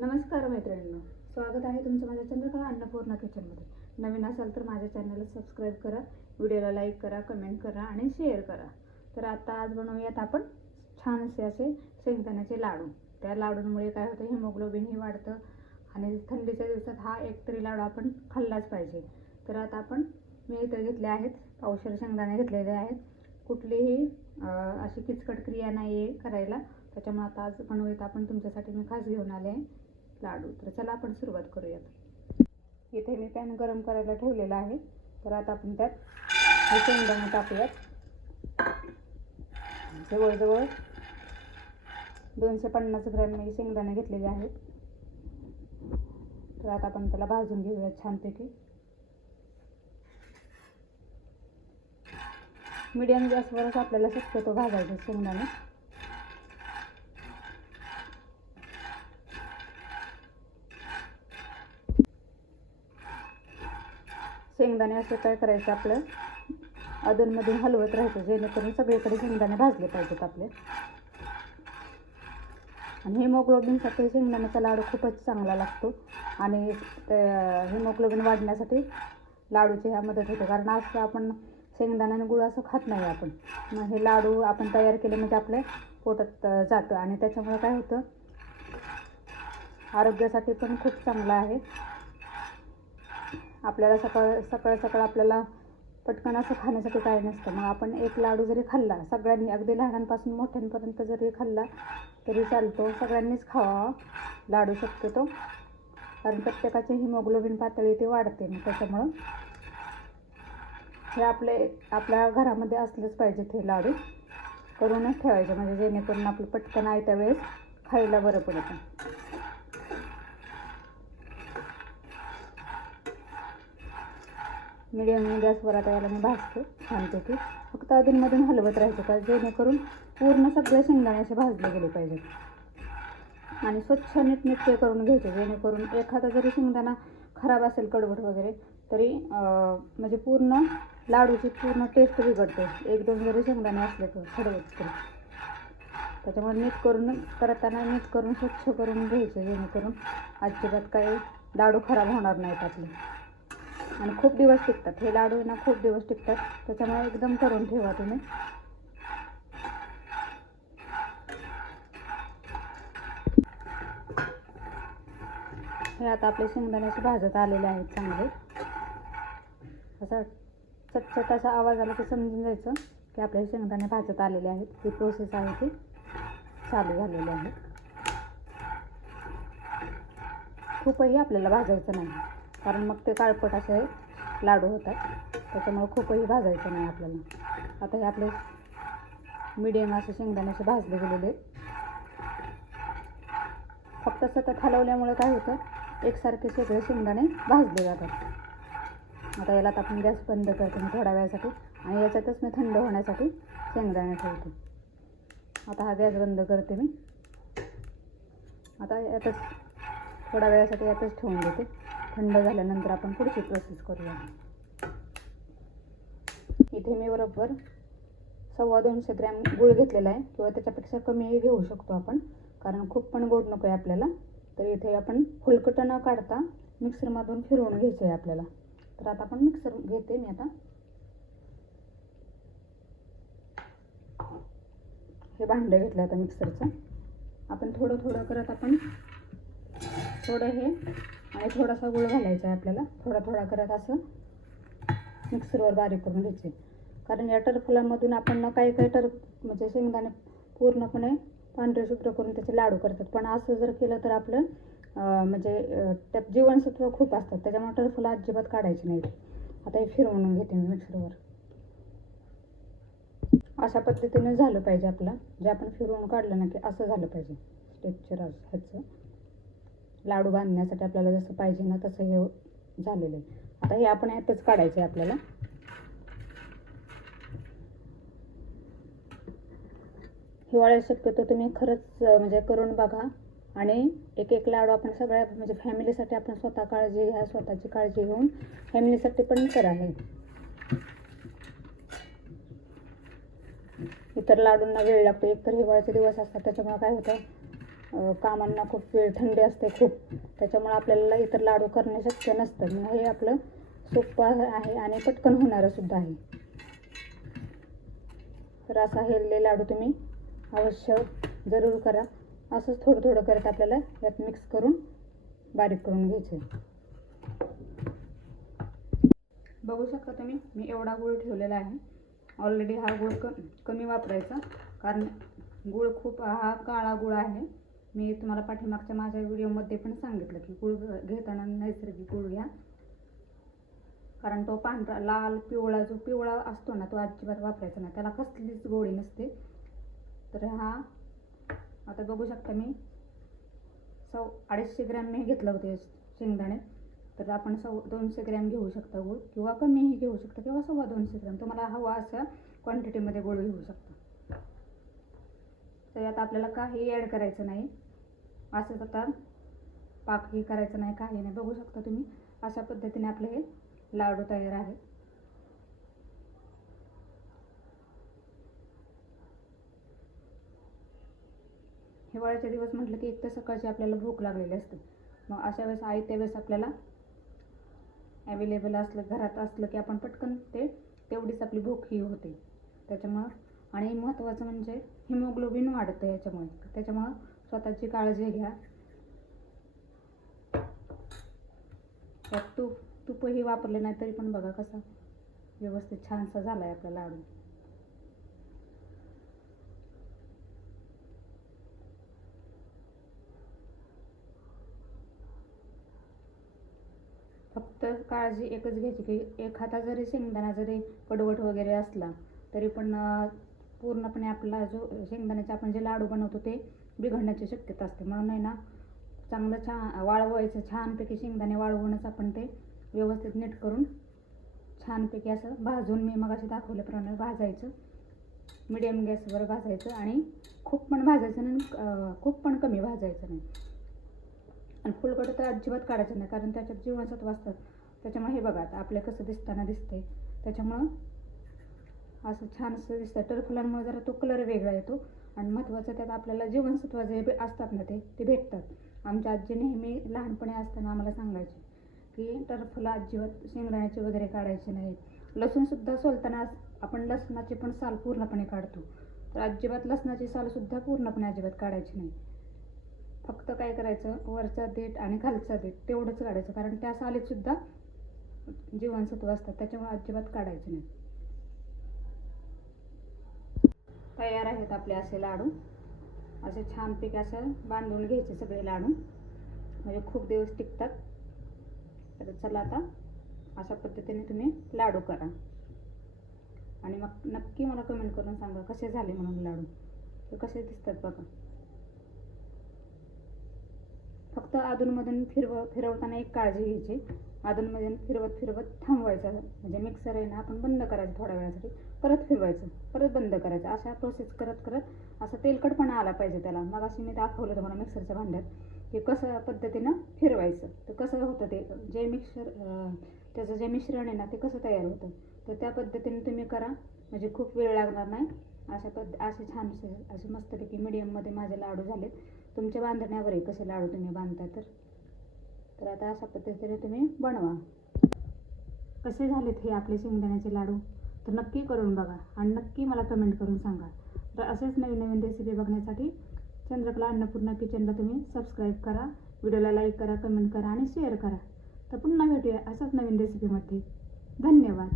नमस्कार मैत्रिणींनो. स्वागत आहे तुमचं माझ्या चंद्रकला अन्नपूर्णा किचनमध्ये नवीन असाल तर माझ्या चॅनलला सबस्क्राईब करा व्हिडिओला लाईक करा कमेंट करा आणि शेअर करा. तर आता आज बनवूयात आपण छान असे असे शेंगदाण्याचे लाडू. त्या लाडूंमुळे काय होतं हिमोग्लोबिनही वाढतं आणि थंडीच्या दिवसात हा एक तरी लाडू आपण खाल्लाच पाहिजे. तर आता आपण मी इथं घेतले आहेत पावशर शेंगदाणे घेतलेले आहेत. कुठलीही अशी किचकट क्रिया नाही आहे करायला. त्याच्यामुळे आता आज बनवूयात आपण तुमच्यासाठी मी खास घेऊन आले आहे. लाडू. तर चला आपण सुरुवात करूयात. इथे मी पॅन गरम करायला ठेवलेला आहे. तर आता आपण त्यात हे शेंगदाणे टाकूयात. जवळजवळ दोनशे पन्नास ग्रॅम मी शेंगदाणे घेतलेले आहेत. तर आता आपण त्याला भाजून घेऊयात छानपैकी. मीडियम गॅसवरच आपल्याला शक्यतो भाजायचं शेंगदाणे. शेंगदाणे असं काय करायचं आपलं. अधूनमधून हलवत राहायचं जेणेकरून सगळीकडे शेंगदाणे भाजले पाहिजेत आपले. आणि हिमोग्लोबिनसाठी शेंगदाण्याचा लाडू खूपच चांगला लागतो. आणि हिमोग्लोबिन वाढण्यासाठी लाडूची ह्या मदत होते. कारण असं आपण शेंगदाणा आणि गुळ असं खात नाही आपण. मग हे लाडू आपण तयार केले म्हणजे आपल्या पोटात जातं. आणि त्याच्यामुळे काय होतं? आरोग्यासाठी पण खूप चांगलं आहे. आपल्याला सकाळ सकाळ सकाळ आपल्याला पटकन असं खाण्यासाठी काय नसतं. मग आपण एक लाडू जरी खाल्ला सगळ्यांनी अगदी लहानांपासून मोठ्यांपर्यंत जरी खाल्ला तरी चालतो. सगळ्यांनीच खावा लाडू शक्यतो. कारण प्रत्येकाची हिमोग्लोबिन पातळी ते वाढते मग त्याच्यामुळं. हे आपले आपल्या घरामध्ये असलंच पाहिजेत हे लाडू. करूनच ठेवायचे. म्हणजे जेणेकरून आपलं पटकन आयत्या वेळेस खायला बरं पडतं. मिडियम गॅसवर आता याला मी भाजते छानपैकी फक्त अधूनमधून हलवत राहायचं का जेणेकरून पूर्ण सगळे शेंगदाणे असे भाजले गेले पाहिजेत. आणि स्वच्छ नीटनेटके करून घ्यायचे जेणेकरून एखादा जरी शेंगदाणा खराब असेल कडवट वगैरे तरी म्हणजे पूर्ण लाडूची पूर्ण टेस्ट बिघडते. एक दोन जरी शेंगदाणे असले तर खडवत तरी. त्याच्यामुळे नीट करून करताना नीट करून स्वच्छ करून घ्यायचे जेणेकरून अजिबात काही लाडू खराब होणार नाहीत आपले. आणि खूप दिवस टिकतात. हे लाडू ना खूप दिवस टिकतात. त्याच्यामुळे एकदम करून ठेवा तुम्ही. हे आता आपले शेंगदाण्याचे भाजत आलेले आहेत चांगले. असा चटचट असा आवाज आला की समजून जायचं की आपले शेंगदाणे भाजत आलेले आहेत. ही प्रोसेस आहे ती चालू झालेली आहे. खूपही आपल्याला भाजायचं नाही. कारण मग ते काळपट असे लाडू होतात. त्याच्यामुळे खूपही भाजायचं नाही आपल्याला. आता हे आपले मीडियम असे शेंगदाण्याचे भाजले गेलेले. आहेत. फक्त सतत हलवल्यामुळे काय होतं? एकसारखे सगळे शेंगदाणे भाजले जातात. आता याला आपण गॅस बंद करतो मी थोड्या वेळासाठी आणि याच्यातच मी थंड होण्यासाठी शेंगदाणे ठेवते. आता हा गॅस बंद करते मी. आता यातच थोड्या वेळासाठी यातच ठेवून देते. थंड झाल्यानंतर आपण पुढची प्रोसेस करूया. इथे मी बरोबर सव्वा दोनशे ग्रॅम गुळ घेतलेला आहे. किंवा त्याच्यापेक्षा कमीही घेऊ शकतो आपण. कारण खूप पण गोड नको आहे आपल्याला. तर इथे आपण फुलकटं न काढता मिक्सरमधून फिरवून घ्यायचं आहे आपल्याला. तर आता आपण मिक्सर घेते मी आता. हे भांडं घेतलं आता मिक्सरचं. आपण थोडं थोडं करत आपण थोडं हे आणि थोडासा गुळ घालायचा आहे आपल्याला. थोडा थोडा करत असं मिक्सरवर बारीक करून घ्यायचे. कारण या टरफलामधून आपण ना काही काही टर म्हणजे शेंगदाणे पूर्णपणे पांढरे शुभ्र करून त्याचे लाडू करतात. पण असं जर केलं तर आपलं म्हणजे त्यात जीवनसत्व खूप असतात. त्याच्यामुळे टरफलं अजिबात काढायची नाहीत. आता हे फिरवून घेते मी मिक्सरवर. अशा पद्धतीने झालं पाहिजे आपलं. जे आपण फिरवून काढलं ना की असं झालं पाहिजे. स्ट्रेक्चर ह्याचं. लाडू बांधण्यासाठी आपल्याला जसं पाहिजे ना तसं हे झालेलं आहे. आता हे आपण यातच काढायचं आहे आपल्याला. हिवाळ्यात शक्यतो तुम्ही खरंच म्हणजे करून बघा. आणि एक एक लाडू आपण सगळ्या म्हणजे फॅमिलीसाठी आपण स्वतः काळजी घ्या स्वतःची काळजी घेऊन फॅमिलीसाठी पण करा हे. इतर लाडूंना वेळ लागतो. एकतर हिवाळ्याचे दिवस असतात त्याच्यामुळे काय होतं? कामांना खूप वेळ थंडी असते खूप. त्याच्यामुळं आपल्याला इतर लाडू करणे शक्य नसतं. मग हे आपलं सोपं आहे आणि पटकन होणारं सुद्धा आहे. तर असा हेल्दी लाडू तुम्ही अवश्य जरूर करा. असंच थोडं थोडं करत आपल्याला यात मिक्स करून बारीक करून घ्यायचं बघू शकता तुम्ही मी एवढा गुळ ठेवलेला आहे. ऑलरेडी हा गुळ क कमी वापरायचा. कारण गुळ खूप हा काळा गुळ आहे. मी तुम्हाला पाठीमागच्या माझ्या व्हिडिओमध्ये पण सांगितलं की गुळ घेताना नैसर्गिक गुळ घ्या. कारण तो पांढरा लाल पिवळा जो पिवळा असतो ना तो अजिबात वापरायचा नाही. त्याला कसलीच गोडी नसते. तर हा आता बघू शकता मी. सौ अडीचशे ग्रॅम मी घेतलं होते शेंगदाणे. तर आपण सव दोनशे ग्रॅम घेऊ शकता गूळ. किंवा कमीही घेऊ शकता किंवा सव्वा दोनशे ग्रॅम. तुम्हाला हवा अशा क्वांटिटीमध्ये गोळ घेऊ शकता. तर यात आपल्याला काही ॲड करायचं नाही. असंच आता पाकही करायचं नाही काही नाही. बघू शकता तुम्ही अशा पद्धतीने आपले हे लाडू तयार आहेत हिवाळ्याचे दिवस म्हटलं की एक तर सकाळची आपल्याला भूक लागलेली असते. मग अशा वेळेस आई त्यावेळेस आपल्याला ॲवेलेबल असलं घरात असलं की आपण पटकन ते तेवढीच आपली भूक ही होते. त्याच्यामुळं आणि महत्त्वाचं म्हणजे हिमोग्लोबिन वाढतं याच्यामुळे. त्याच्यामुळं स्वतःची काळजी घ्या. त्यात तूप तूपही वापरले नाही तरी पण बघा कसा व्यवस्थित छानसा झाला आहे आपला लाडू फक्त काळजी एकच घ्यायची की एखादा जरी शेंगदाणा जरी कडवट वगैरे असला तरी पण पूर्णपणे आपला जो शेंगदाण्याचे आपण जे लाडू बनवतो ते बिघडण्याची शक्यता असते. म्हणून आहे ना चांगलं छान वाळवायचं छानपैकी शेंगदाणे वाळवूनच आपण ते व्यवस्थित नीट करून छानपैकी असं भाजून मी मग दाखवल्याप्रमाणे भाजायचं. मिडियम गॅसवर भाजायचं आणि खूप पण भाजायचं नाही खूप पण कमी भाजायचं नाही. आणि फुलकडं तर अजिबात काढायचं नाही कारण त्याच्यात जीवनसत्व असतात त्याच्यामुळे हे बघा आता आपल्या कसं दिसताना दिसते त्याच्यामुळं असं छान असं दिसतं टरफुलांमुळे जरा तो कलर वेगळा येतो. आणि महत्त्वाचं त्यात आपल्याला जीवनसत्व जे भे- असतात ना ते ते भेटतात. आमच्या आजी नेहमी लहानपणी असताना आम्हाला सांगायचे की टरफुलं अजिबात शेंगदाण्याचे वगैरे काढायचे नाहीत. लसूणसुद्धा सोलताना आपण लसणाची पण साल पूर्णपणे काढतो. तर अजिबात लसणाची सालसुद्धा पूर्णपणे अजिबात काढायची नाही. फक्त काय करायचं? वरचा देठ आणि खालचा देठ तेवढंच काढायचं. कारण त्या सालीतसुद्धा जीवनसत्व असतात त्याच्यामुळे अजिबात काढायचे नाही तयार आहेत आपले असे लाडू. असे छानपैकी असं बांधून घ्यायचे सगळे लाडू. म्हणजे खूप दिवस टिकतात. तर चला आता अशा पद्धतीने तुम्ही लाडू करा. आणि मग नक्की मला कमेंट करून सांगा कसे झाले म्हणून लाडू. तर कसे दिसतात बघा. फक्त अधूनमधून फिरव फिरवताना एक काळजी घ्यायची. अधूनमधून फिरवत फिरवत थांबवायचं. म्हणजे मिक्सर आहे ना आपण बंद करायचं थोड्या वेळासाठी. परत फिरवायचं. परत बंद करायचं. अशा प्रोसेस करत करत असं तेलकटपणा आला पाहिजे त्याला. मग अशी मी दाखवलं तुम्हाला मिक्सरच्या भांड्यात की कसं पद्धतीनं फिरवायचं. तर कसं होतं ते? जे मिक्सर त्याचं जे मिश्रण आहे ना ते कसं तयार होतं? तर त्या पद्धतीने तुम्ही करा. म्हणजे खूप वेळ लागणार नाही. अशा पद्ध असे छानसे असे मस्तपैकी मीडियममध्ये माझे लाडू झालेत. तुमच्या बांधण्यावर आहे कसे लाडू तुम्ही बांधता तर? तर आता अशा पद्धतीने तुम्ही बनवा. कसे झालेत हे आपले शेंगदाण्याचे लाडू? तर नक्की करून बघा आणि नक्की मला कमेंट करून सांगा. तर असेच नवीन नवीन रेसिपी बघण्यासाठी चंद्रकला अन्नपूर्णा किचनला तुम्ही सबस्क्राईब करा व्हिडिओला लाईक करा कमेंट करा आणि शेअर करा. तर पुन्हा भेटूया अशाच नवीन रेसिपीमध्ये धन्यवाद.